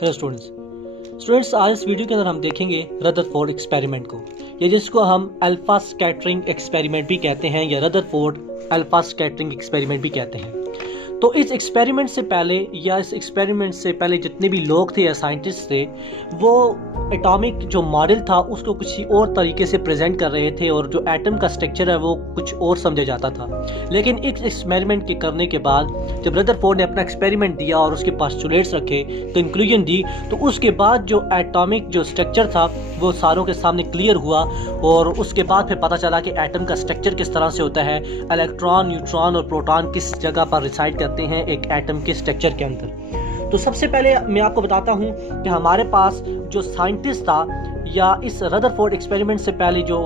Hello students, आज इस video के अंदर हम देखेंगे रदरफोर्ड एक्सपेरिमेंट को, या जिसको हम अल्फा स्कैटरिंग एक्सपेरिमेंट भी कहते हैं या रदरफोर्ड अल्फा स्कैटरिंग एक्सपेरिमेंट भी कहते हैं। तो इस एक्सपेरिमेंट से पहले या इस एक्सपेरिमेंट से पहले जितने भी लोग थे या साइंटिस्ट थे, वो एटॉमिक जो मॉडल था उसको कुछ और तरीके से प्रेजेंट कर रहे थे और जो एटम का स्ट्रक्चर है वो कुछ और समझा जाता था। लेकिन इस एक्सपेरिमेंट के करने के बाद जब रदरफोर्ड ने अपना एक्सपेरिमेंट दिया और उसके पोस्टुलेट्स रखे, कंक्लूजन दी, तो उसके बाद जो एटॉमिक जो स्ट्रक्चर था वो सारों के सामने क्लियर हुआ और उसके बाद फिर पता चला कि एटम का स्ट्रक्चर किस तरह से होता है, इलेक्ट्रॉन, न्यूट्रॉन और प्रोटॉन किस जगह पर रिसाइड करते हैं एक एटम के स्ट्रक्चर के अंदर। तो सबसे पहले मैं आपको बताता हूं कि हमारे पास जो साइंटिस्ट था या इस रदरफोर्ड एक्सपेरिमेंट से पहले जो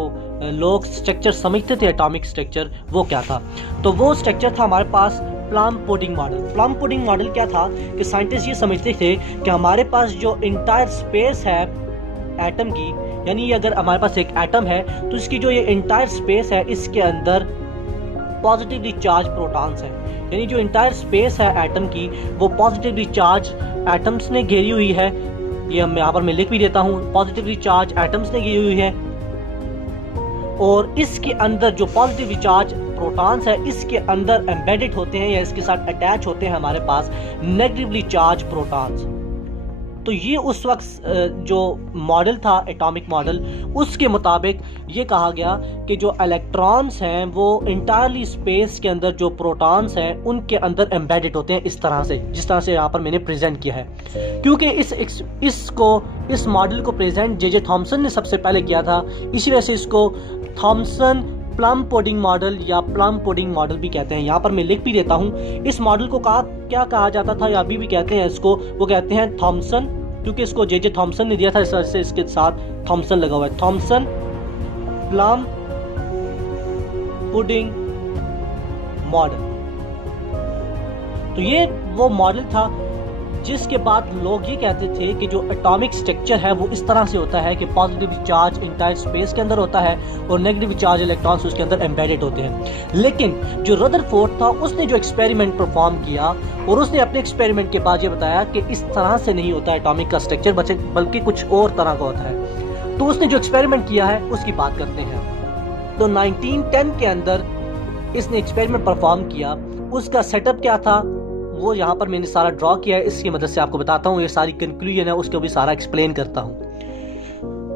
लोग स्ट्रक्चर समझते थे एटॉमिक स्ट्रक्चर, वो क्या था। तो वो स्ट्रक्चर था हमारे पास plum pudding model. Plum pudding model क्या था कि साइंटिस्ट ये समझते थे कि हमारे पास जो इंटायर स्पेस है एटम की, यानी अगर हमारे पास एक एटम है तो इसकी जो ये इंटायर स्पेस है इसके अंदर पॉजिटिवली चार्ज प्रोटॉन्स है, यानी जो इंटायर स्पेस है एटम की वो पॉजिटिवली चार्ज एटम्स ने घेरी हुई है। ये मैं यहाँ पर मैं लिख भी देता हूँ, पॉजिटिवली चार्ज एटम्स ने घेरी हुई है और इसके अंदर जो पॉजिटिवली चार्ज प्रोटॉन्स है इसके अंदर एम्बेडेड होते हैं या इसके साथ अटैच होते हैं हमारे पास नेगेटिवली चार्ज प्रोटॉन्स। तो ये उस वक्त जो मॉडल था एटॉमिक मॉडल, उसके मुताबिक ये कहा गया कि जो इलेक्ट्रॉन्स हैं वो इंटायरली स्पेस के अंदर जो प्रोटॉन्स हैं उनके अंदर एम्बेडेड होते हैं, इस तरह से जिस तरह से यहाँ पर मैंने प्रेजेंट किया है। क्योंकि इस मॉडल को प्रेजेंट जे थॉमसन ने सबसे पहले किया था, इसी वजह से इसको थॉमसन प्लम पुडिंग मॉडल या प्लम पुडिंग मॉडल भी कहते हैं। यहाँ पर मैं लिख भी देता हूँ, इस मॉडल को क्या कहा जाता था या अभी भी कहते हैं इसको, वो कहते हैं थॉमसन, क्योंकि इसको जे थॉमसन ने दिया था, इस वजह से इसके साथ थॉमसन लगा हुआ है। Thomson plum pudding model. तो ये वो मॉडल था जिसके बाद लोग ये कहते थे कि जो एटॉमिक स्ट्रक्चर है वो इस तरह से होता है कि पॉजिटिव चार्ज इंटायर स्पेस के अंदर होता है और नेगेटिव चार्ज इलेक्ट्रॉन्स उसके अंदर एम्बेडेड होते हैं। लेकिन जो रदरफोर्ड था उसने जो एक्सपेरिमेंट परफॉर्म किया और उसने अपने एक्सपेरिमेंट के बाद ये बताया कि इस तरह से नहीं होता एटॉमिक का स्ट्रक्चर, बल्कि कुछ और तरह का होता है। तो उसने जो एक्सपेरिमेंट किया है उसकी बात करते हैं। तो 1910 के अंदर इसने एक्सपेरिमेंट परफॉर्म किया। उसका सेटअप क्या था वो यहाँ पर मैंने सारा ड्रॉ किया है, इसकी मदद से आपको बताता हूँ। ये सारी कंक्लूजन है उसको भी सारा एक्सप्लेन करता हूँ।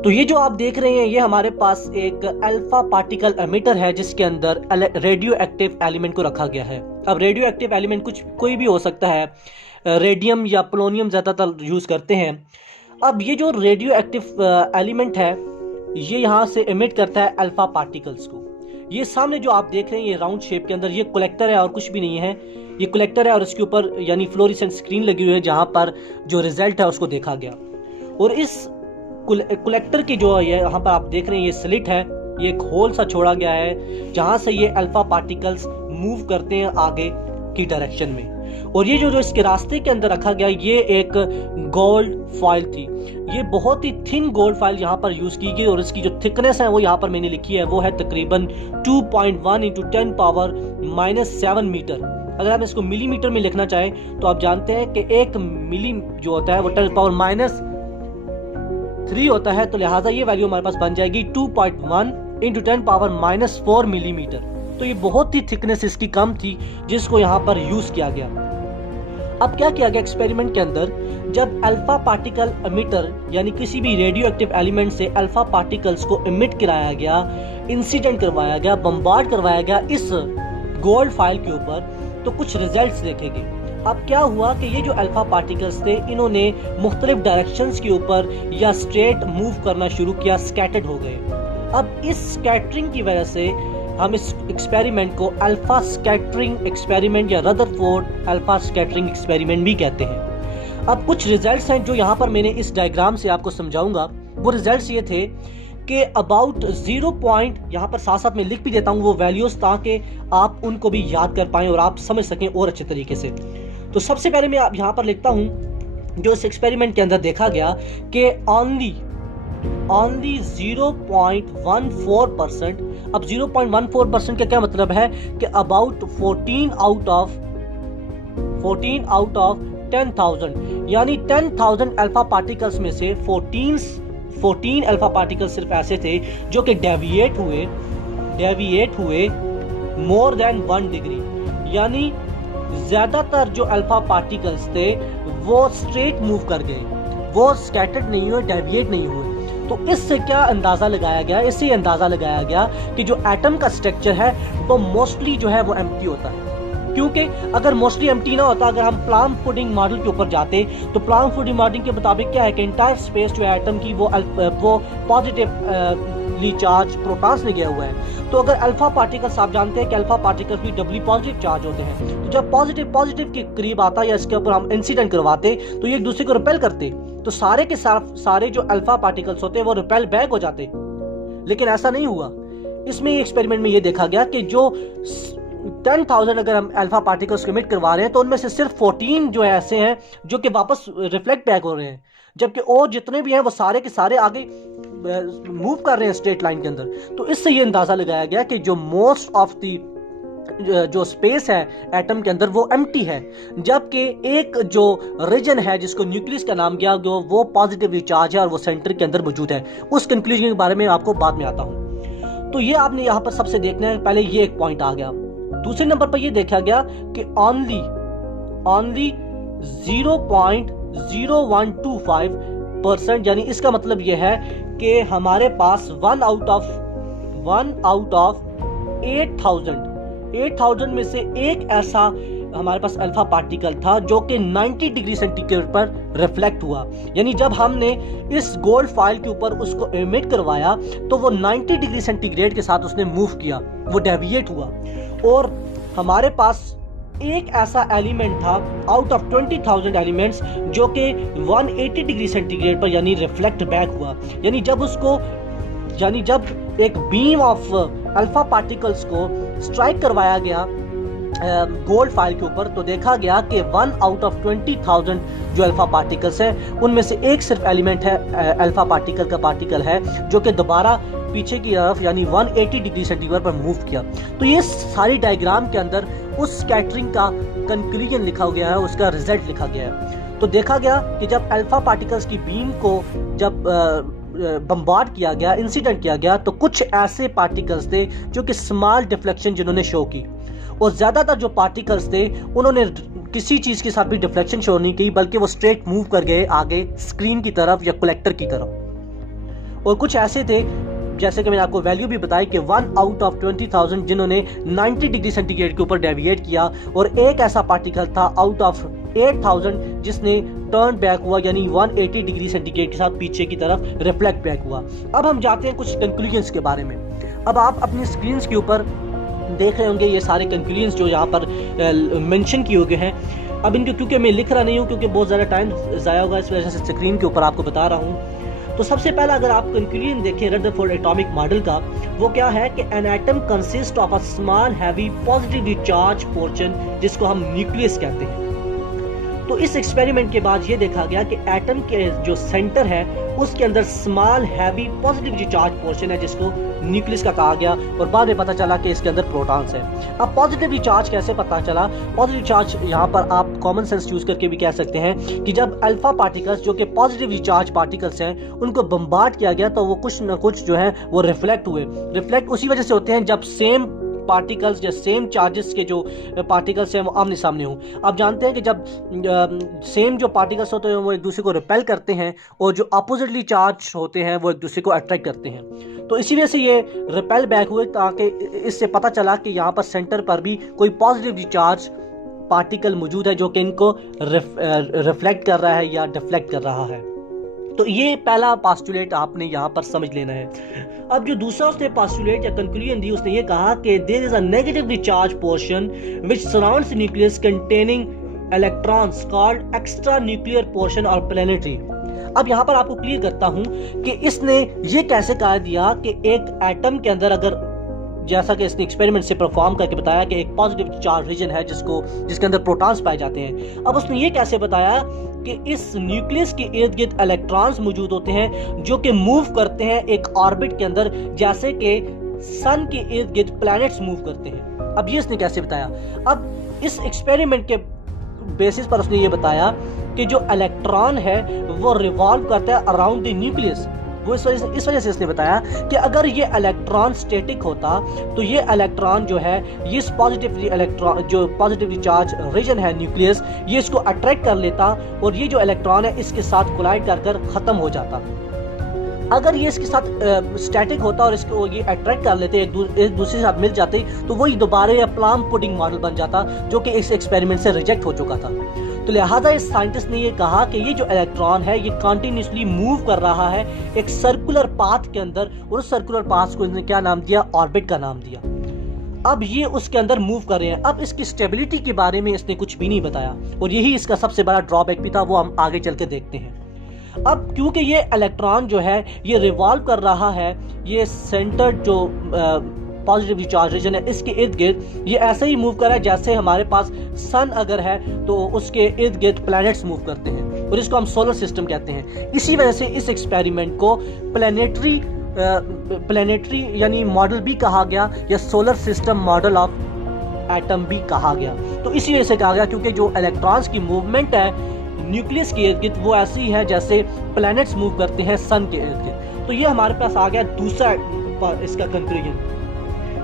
तो ये जो आप देख रहे हैं ये हमारे पास एक अल्फा पार्टिकल एमिटर है जिसके अंदर रेडियो एक्टिव एलिमेंट को रखा गया है। अब रेडियो एक्टिव एलिमेंट कोई भी हो सकता है, रेडियम या पोलोनियम ज़्यादातर यूज़ करते हैं। अब ये जो रेडियो एक्टिव एलिमेंट है ये यहाँ से एमिट करता है अल्फा पार्टिकल्स को। ये सामने जो आप देख रहे हैं ये राउंड शेप के अंदर ये कलेक्टर है और कुछ भी नहीं है, ये कलेक्टर है और इसके ऊपर यानी फ्लोरेसेंट स्क्रीन लगी हुई है जहां पर जो रिजल्ट है उसको देखा गया। और इस कलेक्टर की जो है यहाँ पर आप देख रहे हैं ये स्लिट है, ये एक होल सा छोड़ा गया है जहां से ये अल्फा पार्टिकल्स मूव करते हैं आगे की डायरेक्शन में। और ये जो इसके रास्ते के अंदर रखा गया ये एक गोल्ड फॉइल थी। ये बहुत ही थिन गोल्ड फॉइल यहाँ पर यूज की गई और इसकी जो थिकनेस है वो यहाँ पर मैंने लिखी है, वो है तकरीबन 2.1 × 10⁻⁻7 मीटर। अगर आप इसको मिलीमीटर में लिखना चाहें तो आप जानते हैं कि 1 मिली जो होता है वो 10⁻³ होता है, तो लिहाजा ये वैल्यू हमारे पास बन जाएगी 2.1 × 10⁻⁴ मिलीमीटर। तो ये बहुत ही थिकनेस इसकी कम थी जिसको यहाँ पर यूज किया गया। अब क्या किया गया एक्सपेरिमेंट के अंदर, जब अल्फा पार्टिकल एमिटर यानी किसी भी रेडियो एक्टिव एलिमेंट से अल्फा पार्टिकल्स को एमिट कराया गया, इंसिडेंट करवाया गया, बम्बार्ड करवाया गया इस गोल्ड फाइल के ऊपर, तो कुछ रिजल्ट्स देखे गए। अब क्या हुआ कि ये जो अल्फा पार्टिकल्स थे इन्होंने मुख्तलिफ डायरेक्शंस के ऊपर या स्ट्रेट मूव करना शुरू किया, स्कैटर्ड हो गए। अब इस स्कैटरिंग की वजह से हम इस एक्सपेरिमेंट को अल्फा स्कैटरिंग एक्सपेरिमेंट या रदरफोर्ड अल्फा स्कैटरिंग एक्सपेरिमेंट भी कहते हैं। अब कुछ रिजल्ट्स हैं जो यहाँ पर मैंने इस डायग्राम से आपको समझाऊंगा। वो रिजल्ट्स ये थे कि अबाउट 0 पॉइंट, यहाँ पर साथ साथ में लिख भी देता हूँ वो वैल्यूज ताकि आप उनको भी याद कर पाएं और आप समझ सकें और अच्छे तरीके से। तो सबसे पहले मैं यहाँ पर लिखता हूँ जो इस एक्सपेरिमेंट के अंदर देखा गया कि ओनली 0.14%। अब 0.14% का क्या मतलब है कि अबाउट 14 आउट ऑफ 10,000, यानी 10,000 अल्फा पार्टिकल्स में से 14 अल्फा पार्टिकल्स सिर्फ ऐसे थे जो कि डेविएट हुए मोर देन 1 डिग्री, यानी ज्यादातर जो अल्फा पार्टिकल्स थे वो स्ट्रेट मूव कर गए, वो स्कैटर्ड नहीं हुए, डेविएट नहीं हुए। तो इससे क्या अंदाजा लगाया गया? इससे अंदाजा लगाया गया कि जो एटम का स्ट्रक्चर है वो मोस्टली जो है वो एम्प्टी होता है, क्योंकि अगर मोस्टली एम्प्टी ना होता, अगर हम प्लाम पुडिंग मॉडल के ऊपर जाते तो प्लाम पुडिंग मॉडल के मुताबिक क्या है कि एंटायर स्पेस जो है एटम की वो पॉजिटिवली चार्ज प्रोटॉन्स में गया हुआ है। तो अगर अल्फा पार्टिकल्स, आप जानते हैं कि अल्फा पार्टिकल्स भी डबली पॉजिटिव चार्ज होते हैं, तो जब पॉजिटिव के करीब आता या इसके ऊपर हम इंसिडेंट करवाते तो ये एक दूसरे को रिपेल करते, तो सारे के सारे जो अल्फा पार्टिकल्स होते हैं वो रिपेल बैक हो जाते। लेकिन ऐसा नहीं हुआ। इसमें एक्सपेरिमेंट में ये देखा गया कि जो 10,000 अगर हम अल्फा पार्टिकल्स को इमिट करवा रहे हैं तो उनमें से सिर्फ 14 जो है ऐसे हैं जो कि वापस रिफ्लेक्ट बैक हो रहे हैं, जबकि और जितने भी हैं वो सारे के सारे आगे मूव कर रहे हैं स्ट्रेट लाइन के अंदर। तो इससे ये अंदाजा लगाया गया कि जो मोस्ट ऑफ दी जो स्पेस है एटम के अंदर वो एम्प्टी है, जबकि एक जो रीजन है जिसको न्यूक्लियस का नाम दिया गया वो पॉजिटिवली चार्ज है और वो सेंटर के अंदर मौजूद है। उस कंक्लूजन के बारे में आपको बाद में आता हूं। तो ये आपने यहां पर सबसे देखना है, पहले ये एक पॉइंट आ गया। दूसरे नंबर पर ये देखा गया कि ओनली 0.0125%, यानी इसका मतलब ये है कि हमारे पास 1 आउट ऑफ 8,000 में से एक ऐसा हमारे पास अल्फा पार्टिकल था जो कि 90 डिग्री सेंटीग्रेड पर रिफ्लेक्ट हुआ। यानी जब हमने इस गोल्ड फॉइल के ऊपर उसको एमिट करवाया तो वो 90 डिग्री सेंटीग्रेड के साथ उसने मूव किया, वो डेविएट हुआ। और हमारे पास एक ऐसा एलिमेंट था आउट ऑफ 20,000 एलिमेंट्स जो कि 180 डिग्री सेंटीग्रेड पर यानी रिफ्लेक्ट बैक हुआ। यानी जब एक बीम ऑफ अल्फा पार्टिकल्स को स्ट्राइक करवाया गया गोल्ड फाइल के ऊपर तो देखा गया कि 1 आउट ऑफ 20,000 जो अल्फा पार्टिकल्स है उनमें से एक सिर्फ एलिमेंट है अल्फा पार्टिकल है जो कि दोबारा पीछे की तरफ यानी 180 डिग्री सेंटीग्रेड पर मूव किया। तो ये सारी डायग्राम के अंदर उस स्कैटरिंग का कंक्लूजन लिखा गया है, उसका रिजल्ट लिखा गया है। तो देखा गया कि जब अल्फा पार्टिकल्स की बीम को जब बम्बार्ड किया गया, इंसिडेंट किया गया, तो कुछ ऐसे पार्टिकल्स थे जो कि स्मॉल डिफ्लेक्शन जिन्होंने शो की, और ज्यादातर जो पार्टिकल्स थे उन्होंने किसी चीज के साथ भी डिफ्लेक्शन शो नहीं की, बल्कि वो स्ट्रेट मूव कर गए आगे स्क्रीन की तरफ या कलेक्टर की तरफ। और कुछ ऐसे थे जैसे कि मैंने आपको वैल्यू भी बताई कि 1 आउट ऑफ 20,000 जिन्होंने 90 डिग्री सेंटीग्रेड के ऊपर डेविएट किया, और एक ऐसा पार्टिकल था आउट ऑफ 8,000 जिसने टर्न बैक हुआ यानी 180 डिग्री सेंटीग्रेड के साथ पीछे की तरफ रिफ्लेक्ट बैक हुआ। अब हम जाते हैं कुछ कंक्लूजन्स के बारे में। अब आप अपनी स्क्रीन के ऊपर देख रहे होंगे ये सारे कंक्लूजन्स जो यहाँ पर मेंशन किए गए हैं। अब इनको क्योंकि मैं लिख रहा नहीं हूँ क्योंकि बहुत ज़्यादा टाइम ज़ाया होगा, इस वजह से स्क्रीन के ऊपर आपको बता रहा हूँ। तो सबसे पहला अगर आप कंक्लूजन देखें रदरफोर्ड एटॉमिक मॉडल का, वो क्या है कि an atom consist of a small heavy positively charge portion जिसको हम न्यूक्लियस कहते हैं। तो इस एक्सपेरिमेंट के बाद ये देखा गया कि एटम के जो सेंटर है उसके अंदर small heavy positively charge portion है जिसको न्यूक्लियस का कहा गया, और बाद में पता चला कि इसके अंदर प्रोटॉन्स है। अब पॉजिटिवली चार्ज कैसे पता चला? पॉजिटिव चार्ज यहाँ पर आप कॉमन सेंस यूज करके भी कह सकते हैं कि जब अल्फा पार्टिकल्स जो कि पॉजिटिवली चार्ज पार्टिकल्स हैं उनको बम्बार्ड किया गया तो वो कुछ न कुछ जो है वो रिफ्लेक्ट हुए। रिफ्लेक्ट उसी वजह से होते हैं जब सेम पार्टिकल्स या सेम चार्जेस के जो पार्टिकल्स हैं वो आमने सामने हो। आप जानते हैं कि जब सेम जो पार्टिकल्स होते हैं वो एक दूसरे को रिपेल करते हैं और जो अपोजिटली चार्ज होते हैं वो एक दूसरे को अट्रैक्ट करते हैं। तो इसी वजह से ये रिपेल बैक हुए ताकि इससे पता चला कि यहाँ पर सेंटर पर भी कोई पॉजिटिवली चार्ज पार्टिकल मौजूद है जो कि इनको रिफ्लेक्ट कर रहा है या डिफ्लेक्ट कर रहा है। तो ये पहला पास्टुलेट आपने यहाँ पर समझ लेना है। अब जो दूसरा उसने पास्टुलेट या कंक्लूजन दी, उसने ये कहा कि there is a negatively charge portion which surrounds nucleus containing electrons called extra nuclear portion और प्लैनेटरी। अब यहाँ पर आपको क्लियर करता हूँ कि इसने ये कैसे कह दिया कि एक एटम के अंदर अगर जैसा कि इसने एक्सपेरिमेंट से परफॉर्म करके बताया कि एक पॉजिटिव चार्ज रीजन है जिसके अंदर प्रोटॉन्स पाए जाते हैं। अब उसने ये कैसे बताया कि इस न्यूक्लियस के इर्द गिर्द इलेक्ट्रॉन्स मौजूद होते हैं जो कि मूव करते हैं एक ऑर्बिट के अंदर, जैसे कि सन के इर्द गिर्द प्लैनेट्स मूव करते हैं। अब ये इसने कैसे बताया? अब इस एक्सपेरिमेंट के बेसिस पर उसने ये बताया कि जो इलेक्ट्रॉन है वो रिवॉल्व करता है अराउंड द न्यूक्लियस। वो इस वजह से इसने बताया कि अगर ये इलेक्ट्रॉन स्टैटिक होता तो ये इलेक्ट्रॉन जो है, ये जो पॉजिटिवली चार्ज रीजन है न्यूक्लियस, ये इसको अट्रैक्ट कर लेता और ये जो इलेक्ट्रॉन है इसके साथ कोलाइड कर खत्म हो जाता। अगर ये इसके साथ स्टैटिक होता और इसको ये अट्रैक्ट कर लेते, एक दूसरे के साथ मिल जाते, तो वही दोबारा ये प्लम पुडिंग मॉडल बन जाता जो कि इस एक्सपेरिमेंट से रिजेक्ट हो चुका था। तो लिहाजा इस साइंटिस्ट ने ये कहा कि ये जो इलेक्ट्रॉन है ये कंटिन्यूसली मूव कर रहा है एक सर्कुलर पाथ के अंदर, और उस सर्कुलर पाथ को इसने क्या नाम दिया, ऑर्बिट का नाम दिया। अब ये उसके अंदर मूव कर रहे हैं। अब इसकी स्टेबिलिटी के बारे में इसने कुछ भी नहीं बताया, और यही इसका सबसे बड़ा ड्रॉबैक भी था, वो हम आगे चल के देखते हैं। अब क्योंकि ये इलेक्ट्रॉन जो है ये रिवॉल्व कर रहा है, ये सेंटर जो पॉजिटिवली चार्ज रीजन है इसके इर्द गिर्द ये ऐसे ही मूव कर रहा है जैसे हमारे पास सन अगर है तो उसके इर्द गिर्द प्लैनेट्स मूव करते हैं, और इसको हम सोलर सिस्टम कहते हैं। इसी वजह से इस एक्सपेरिमेंट को प्लैनेटरी यानी मॉडल भी कहा गया, या solar system model of atom भी कहा गया। तो इसी वजह से कहा गया क्योंकि जो इलेक्ट्रॉन्स की मूवमेंट है न्यूक्लियस के इर्द गिर्द वो ऐसी है जैसे प्लैनेट्स मूव करते हैं सन के इर्द गिर्द। तो ये हमारे पास आ गया दूसरा इसका कंक्लूजन।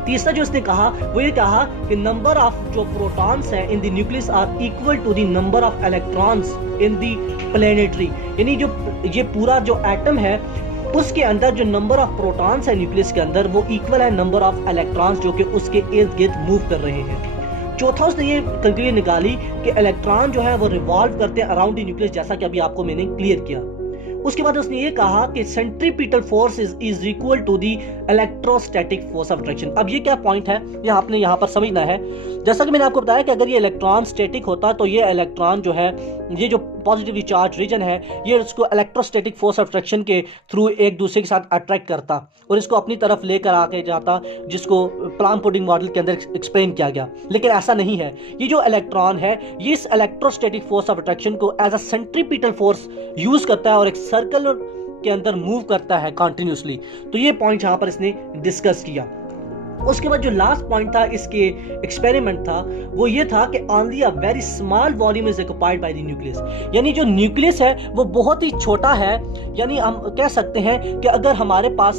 तीसरा जो इसने कहा वो ये कहा कि नंबर ऑफ जो प्रोटॉन्स है in the nucleus are equal to the number of electrons in the planetary, यानी जो ये पूरा जो एटम है उसके अंदर जो नंबर ऑफ प्रोटॉन्स है न्यूक्लियस के अंदर वो इक्वल है नंबर ऑफ इलेक्ट्रॉन्स जो कि उसके इर्द गिर्द मूव कर रहे हैं। चौथा उसने ये कंक्लूजन निकाली कि इलेक्ट्रॉन जो है वो रिवॉल्व करते हैं अराउंड द न्यूक्लियस, जैसा कि अभी आपको मैंने क्लियर किया। उसके बाद उसने ये कहा कि centripetal force is equal to the electrostatic force of attraction. अब ये क्या पॉइंट है, ये आपने यहाँ पर समझना है। जैसा कि मैंने आपको बताया कि अगर ये इलेक्ट्रॉन स्टैटिक होता तो ये इलेक्ट्रॉन जो है, ये जो पॉजिटिवली चार्ज रीजन है, ये उसको इलेक्ट्रोस्टैटिक फोर्स ऑफ अट्रैक्शन के थ्रू एक दूसरे के साथ अट्रैक्ट करता और इसको अपनी तरफ लेकर आके जाता, जिसको प्लम पुडिंग मॉडल के अंदर एक्सप्लेन किया गया। लेकिन ऐसा नहीं है, ये जो इलेक्ट्रॉन है ये इस इलेक्ट्रोस्टैटिक फोर्स ऑफ अट्रैक्शन को as a centripetal force use करता है और एक सर्कल के अंदर मूव करता है कंटिन्यूसली। तो ये पॉइंट यहां पर इसने डिस्कस किया। उसके बाद जो लास्ट पॉइंट था इसके एक्सपेरिमेंट था वो ये था कि only a very small volume is occupied by the nucleus, यानी जो न्यूक्लियस है वो बहुत ही छोटा है। यानी हम कह सकते हैं कि अगर हमारे पास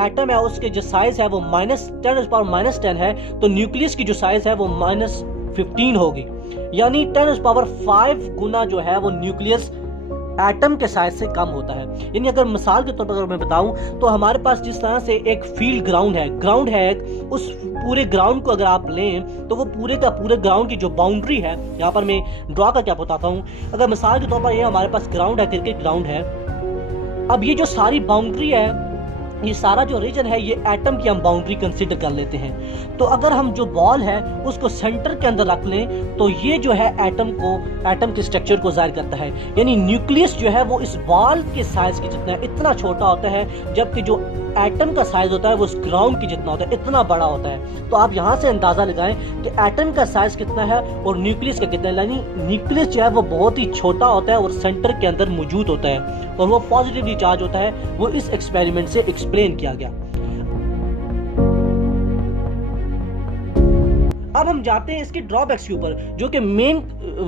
एटम है उसके जो साइज है वो -10⁻⁻10 है, तो न्यूक्लियस की जो साइज है वो -15 होगी, यानी 10⁻5 गुना जो है वो न्यूक्लियस एटम के साइज से कम होता है। यानी अगर मिसाल के तौर पर अगर मैं बताऊं तो हमारे पास जिस तरह से एक फील्ड ग्राउंड है एक, उस पूरे ग्राउंड को अगर आप लें तो वो पूरे का पूरे ग्राउंड की जो बाउंड्री है, यहाँ पर मैं ड्रॉ करके आपको बताता हूँ। अगर मिसाल के तौर पर ये हमारे पास ग्राउंड है, क्रिकेट ग्राउंड है, अब ये जो सारी बाउंड्री है, ये सारा जो रीजन है ये एटम की हम बाउंड्री कंसीडर कर लेते हैं। तो अगर हम जो बॉल है उसको सेंटर के अंदर रख लें तो ये जो है एटम के स्ट्रक्चर को जाहिर करता है। यानी न्यूक्लियस जो है वो इस बॉल के साइज के जितना है, इतना छोटा होता है, जबकि जो एटम का साइज होता है वो उस ग्राउंड की जितना होता है, इतना बड़ा होता है। तो आप यहाँ से अंदाजा लगाएं कि एटम का साइज कितना है और न्यूक्लियस का कितना है। यानी न्यूक्लियस जो है वो बहुत ही छोटा होता है और सेंटर के अंदर मौजूद होता है और वो पॉजिटिवली चार्ज होता है। वो इस एक्सपेरिमेंट से एक्सप्लेन किया गया। अब हम जाते हैं इसके ड्रॉबैक्स के ऊपर, जो कि मेन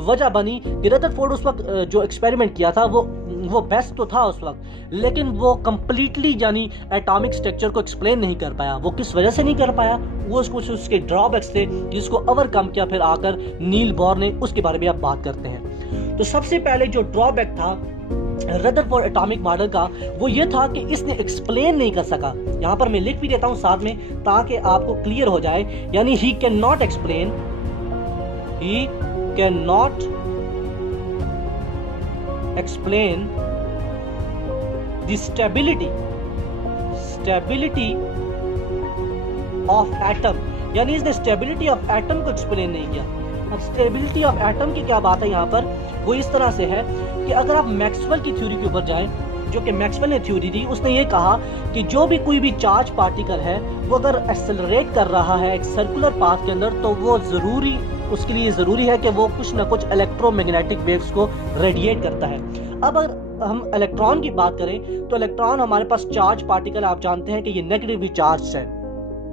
वजह बनी कि रदरफोर्ड उस वक्त जो एक्सपेरिमेंट किया था वो बेस्ट तो था उस वक्त, लेकिन वो कंप्लीटली यानी एटॉमिक स्ट्रक्चर को एक्सप्लेन नहीं कर पाया। वो किस वजह से नहीं कर पाया, वो कुछ उसके ड्रॉबैक्स थे जिसको ओवरकम किया फिर आकर नील बोर ने, उसके बारे में आप बात करते हैं। तो सबसे पहले जो ड्रॉबैक था रदरफोर्ड एटॉमिक मॉडल का वो ये था कि इसने एक्सप्लेन नहीं कर सका। यहाँ पर मैं लिख भी देता हूँ साथ में ताकि आपको क्लियर हो जाए। यानी he can not explain the stability of atom, यानी इसने स्टेबिलिटी ऑफ एटम को एक्सप्लेन नहीं किया। अब स्टेबिलिटी ऑफ एटम की क्या बात है यहाँ पर, वो इस तरह से है कि अगर आप मैक्सवेल की थ्योरी के ऊपर जाएं, जो कि मैक्सवेल ने थ्योरी दी, उसने ये कहा कि जो भी कोई भी चार्ज पार्टिकल है वो अगर एक्सेलरेट कर रहा है एक सर्कुलर पाथ के अंदर, तो वो उसके लिए ज़रूरी है कि वो कुछ ना कुछ इलेक्ट्रोमैग्नेटिक वेव्स को रेडिएट करता है। अब अगर हम इलेक्ट्रॉन की बात करें तो इलेक्ट्रॉन हमारे पास चार्ज पार्टिकल, आप जानते हैं कि ये नेगेटिवली चार्ज है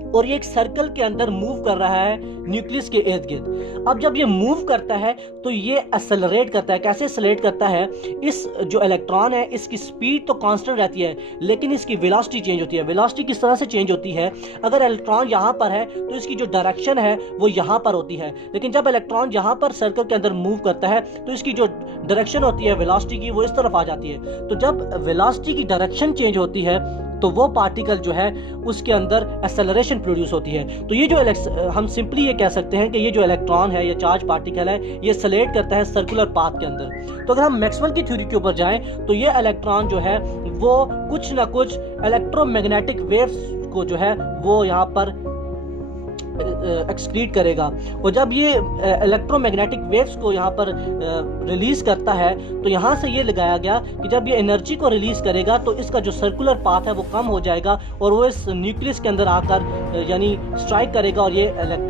और ये एक सर्कल के अंदर मूव कर रहा है न्यूक्लियस के इर्द गिर्द। अब जब ये मूव करता है तो ये एक्सेलरेट करता है। कैसे एक्सेलरेट करता है? इस जो इलेक्ट्रॉन है इसकी स्पीड तो कांस्टेंट रहती है, लेकिन इसकी वेलोसिटी चेंज होती है। वेलोसिटी किस तरह से चेंज होती है? अगर इलेक्ट्रॉन यहाँ पर है तो इसकी जो डायरेक्शन है वो यहाँ पर होती है, लेकिन जब इलेक्ट्रॉन यहाँ पर सर्कल के अंदर मूव करता है तो इसकी जो डायरेक्शन होती है वेलोसिटी की, वो इस तरफ आ जाती है। तो जब वेलोसिटी की डायरेक्शन चेंज होती है तो वो पार्टिकल जो है उसके अंदर एक्सेलरेशन प्रोड्यूस होती है। तो ये जो हम सिंपली ये कह सकते हैं कि ये जो इलेक्ट्रॉन है या चार्ज पार्टिकल है ये एक्सेलरेट करता है सर्कुलर पाथ के अंदर। तो अगर हम मैक्सवेल की थ्योरी के ऊपर जाएं तो ये इलेक्ट्रॉन जो है वो कुछ ना कुछ इलेक्ट्रोमैग्नेटिक वेव्स को जो है वो यहाँ पर एक्सक्रीट करेगा, और जब ये इलेक्ट्रोमैग्नेटिक वेव्स को यहाँ पर रिलीज करता है तो यहाँ से ये लगाया गया कि जब ये एनर्जी को रिलीज करेगा तो इसका जो सर्कुलर पाथ है वो कम हो जाएगा और वो इस न्यूक्लियस के अंदर आकर यानी स्ट्राइक करेगा और ये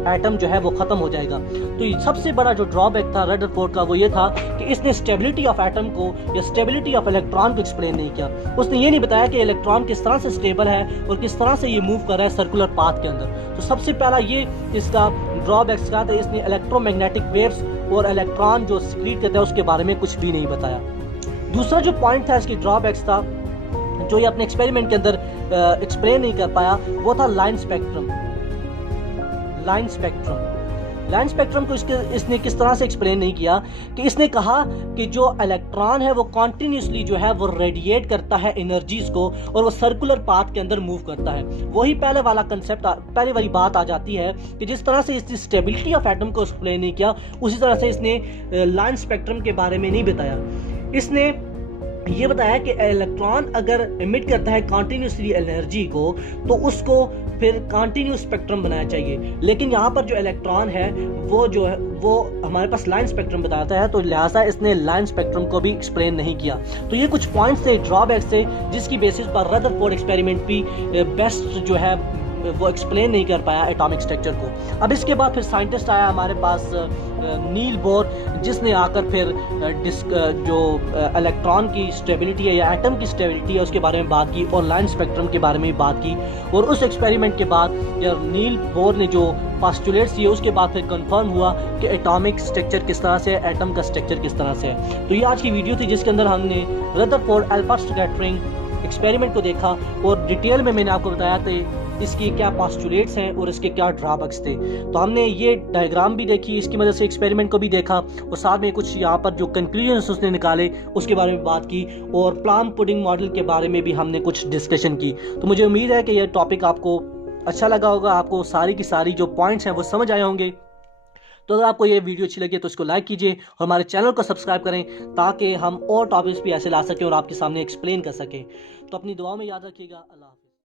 एटम जो है वो खत्म हो जाएगा। तो सबसे बड़ा जो ड्रॉबैक था रदरफोर्ड का वो ये था कि इसने स्टेबिलिटी ऑफ एटम को या स्टेबिलिटी ऑफ इलेक्ट्रॉन को एक्सप्लेन नहीं किया। उसने ये नहीं बताया कि इलेक्ट्रॉन किस तरह से स्टेबल है और किस तरह से ये मूव कर रहा है सर्कुलर पाथ के अंदर। तो सबसे पहला ये इसका ड्रॉबैक्स का था, इसने इलेक्ट्रोमैग्नेटिक वेव्स और इलेक्ट्रॉन जो सीक्रेट करता है उसके बारे में कुछ भी नहीं बताया। दूसरा जो पॉइंट था इसकी ड्रॉबैक्स था जो ये अपने एक्सपेरिमेंट के अंदर एक्सप्लेन नहीं कर पाया, वो था लाइन स्पेक्ट्रम। लाइन स्पेक्ट्रम को इसने किस तरह से एक्सप्लेन नहीं किया कि इसने कहा कि जो इलेक्ट्रॉन है वो कॉन्टिन्यूसली जो है वो रेडिएट करता है एनर्जीज को और वो सर्कुलर पाथ के अंदर मूव करता है। वही पहले वाला कंसेप्ट, पहले वाली बात आ जाती है कि जिस तरह से इसने स्टेबिलिटी ऑफ एटम को एक्सप्लेन नहीं किया उसी तरह से इसने लाइन स्पेक्ट्रम के बारे में नहीं बताया। इसने ये बताया कि इलेक्ट्रॉन अगर एमिट करता है कॉन्टिन्यूसली एनर्जी को तो उसको फिर कॉन्टिन्यूस स्पेक्ट्रम बनाना चाहिए, लेकिन यहाँ पर जो इलेक्ट्रॉन है वो जो है वो हमारे पास लाइन स्पेक्ट्रम बताता है, तो लिहाजा इसने लाइन स्पेक्ट्रम को भी एक्सप्लेन नहीं किया। तो ये कुछ पॉइंट्स थे, ड्रॉबैक्स थे, जिसकी बेसिस पर रदरफोर्ड एक्सपेरिमेंट भी बेस्ट जो है वो एक्सप्लेन नहीं कर पाया एटॉमिक स्ट्रक्चर को। अब इसके बाद फिर साइंटिस्ट आया हमारे पास नील बोर, जिसने आकर फिर जो इलेक्ट्रॉन की स्टेबिलिटी है या एटम की स्टेबिलिटी है उसके बारे में बात की और लाइन स्पेक्ट्रम के बारे में बात की। और उस एक्सपेरिमेंट के बाद या नील बोर ने जो पोस्टुलेट्स दिए उसके बाद फिर कंफर्म हुआ कि एटॉमिक स्ट्रक्चर किस तरह से है, एटम का स्ट्रक्चर किस तरह से है। तो ये आज की वीडियो थी जिसके अंदर हमने रदरफोर्ड अल्फा स्कैटरिंग एक्सपेरिमेंट को देखा और डिटेल में मैंने आपको बताया कि इसकी क्या पोस्टुलेट्स हैं और इसके क्या ड्रॉबैक्स थे। तो हमने ये डायग्राम भी देखी, इसकी मदद से एक्सपेरिमेंट को भी देखा और साथ में कुछ यहाँ पर जो कंक्लूजन्स उसने निकाले उसके बारे में बात की और प्लम पुडिंग मॉडल के बारे में भी हमने कुछ डिस्कशन की। तो मुझे उम्मीद है कि यह टॉपिक आपको अच्छा लगा होगा, आपको सारी की सारी जो पॉइंट्स हैं वो समझ आए होंगे। तो अगर आपको ये वीडियो अच्छी लगी तो इसको लाइक कीजिए और हमारे चैनल को सब्सक्राइब करें ताकि हम और टॉपिक्स भी ऐसे ला सकें और आपके सामने एक्सप्लेन कर सकें। तो अपनी दुआओं में याद रखिएगा। अल्लाह हाफ़िज़।